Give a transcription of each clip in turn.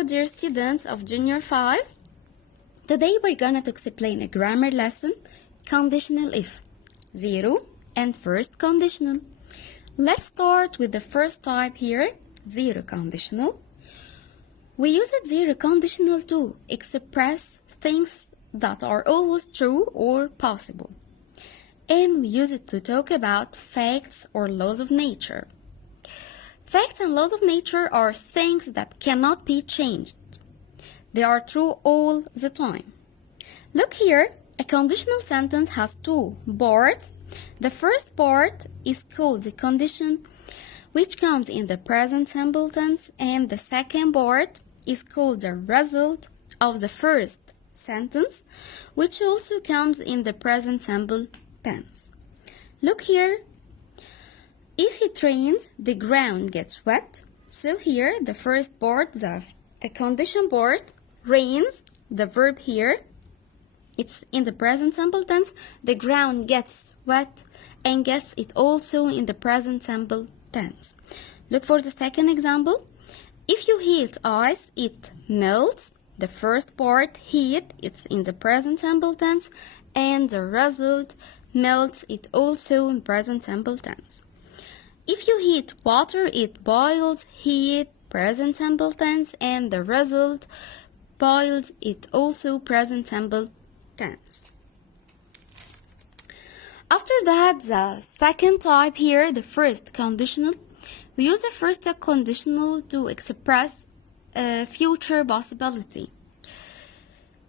Hello dear students of Junior 5. Today we're gonna to explain a grammar lesson, conditional if, zero and first conditional. Let's start with the first type here, zero conditional. We use it zero conditional to express things that are always true or possible. And we use it to talk about facts or laws of nature. Facts and laws of nature are things that cannot be changed. They are true all the time. Look here, a conditional sentence has two parts. The first part is called the condition, which comes in the present simple tense, and the second part is called the result of the first sentence, which also comes in the present simple tense. Look here. If it rains, the ground gets wet. So here, the first part, the condition part, rains, the verb here, it's in the present simple tense. The ground gets wet and gets it also in the present simple tense. Look for the second example. If you heat ice, it melts. The first part, heat, it's in the present simple tense, and the result, melts, it also in present simple tense. If you heat water, it boils, heat, present simple tense, and the result, boils, it also present simple tense. After that, the second type here, the first conditional. We use the first conditional to express a future possibility.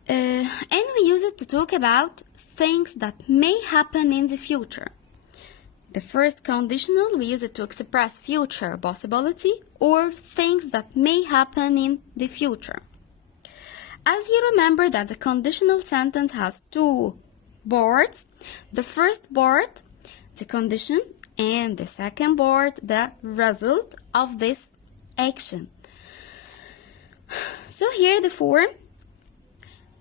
And we use it to talk about things that may happen in the future. The first conditional, we use it to express future possibility or things that may happen in the future. As you remember that the conditional sentence has two parts. The first part, the condition, and the second part, the result of this action. So here the form,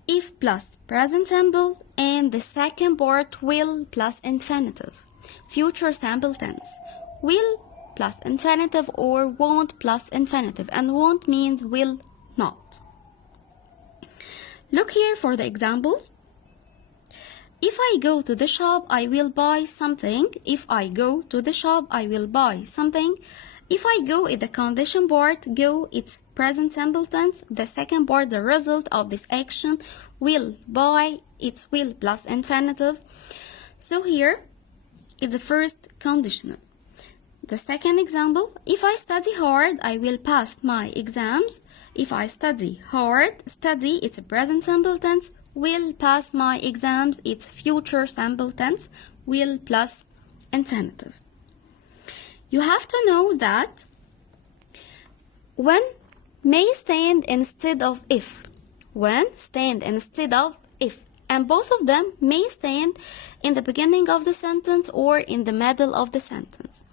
if plus present simple, and the second part, will plus infinitive. Future simple tense, will plus infinitive or won't plus infinitive, and won't means will not. Look here for the examples. If I go to the shop, I will buy something. If I go to the shop, I will buy something. If I go is the condition part, go, it's present simple tense. The second part, the result of this action, will, buy, it's will plus infinitive. So here is the first conditional. The second example, if I study hard, I will pass my exams. If I study hard, study, it's a present simple tense. Will pass my exams, it's future simple tense. Will plus infinitive. You have to know that when may stand instead of if. When stand instead of if. And both of them may stand in the beginning of the sentence or in the middle of the sentence.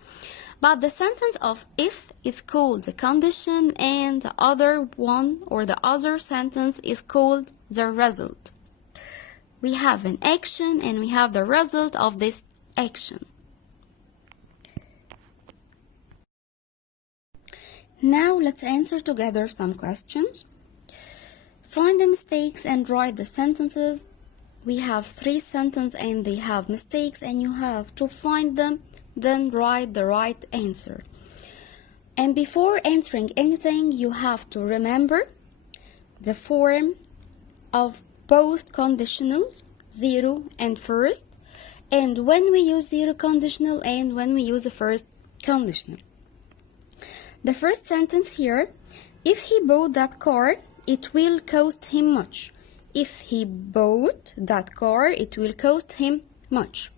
But the sentence of if is called the condition, and the other one or the other sentence is called the result. We have an action and we have the result of this action. Now let's answer together some questions. Find the mistakes and write the sentences. We have three sentences and they have mistakes, and you have to find them, then write the right answer. And before answering anything, you have to remember the form of both conditionals, zero and first, and when we use zero conditional and when we use the first conditional. The first sentence here, if he bought that car, it will cost him much. If he bought that car, it will cost him much.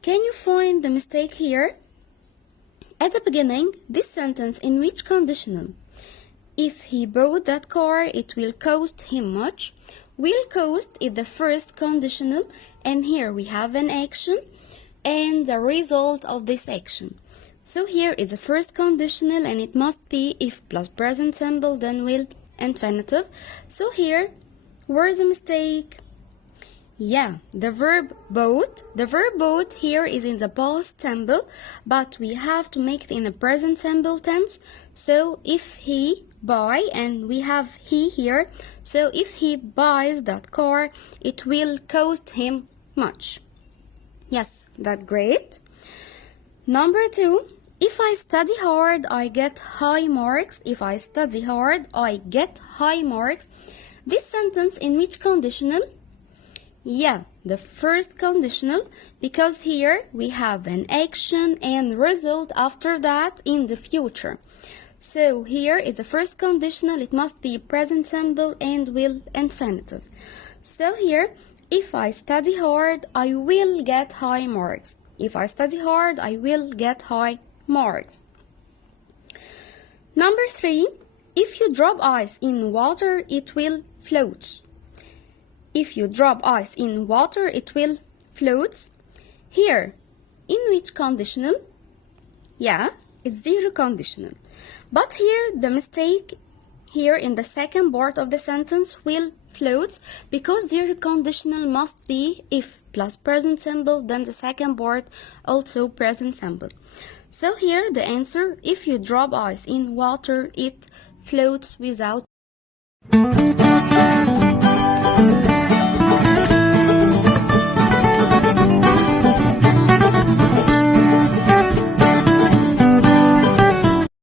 Can you find the mistake here? At the beginning, this sentence in which conditional? If he bought that car, it will cost him much. Will cost is the first conditional, and here we have an action and the result of this action. So here is the first conditional, and it must be if plus present simple, then will infinitive. So here, where's the mistake? Yeah, the verb bought. The verb bought here is in the past simple, but we have to make it in the present simple tense. So if he buy, and we have he here, so if he buys that car, it will cost him much. Yes, that's great. Number 2, if I study hard, I get high marks. If I study hard, I get high marks. This sentence in which conditional? Yeah, the first conditional, because here we have an action and result after that in the future. So here it's the first conditional, it must be present simple and will infinitive. So here, if I study hard, I will get high marks. If I study hard, I will get high marks. Number 3, if you drop ice in water, it will float. If you drop ice in water, it will float. Here, in which conditional? Yeah, it's zero conditional. But here, the mistake here in the second part of the sentence, will float, because zero conditional must be if plus present simple, then the second part also present simple. So here the answer, if you drop ice in water, it floats without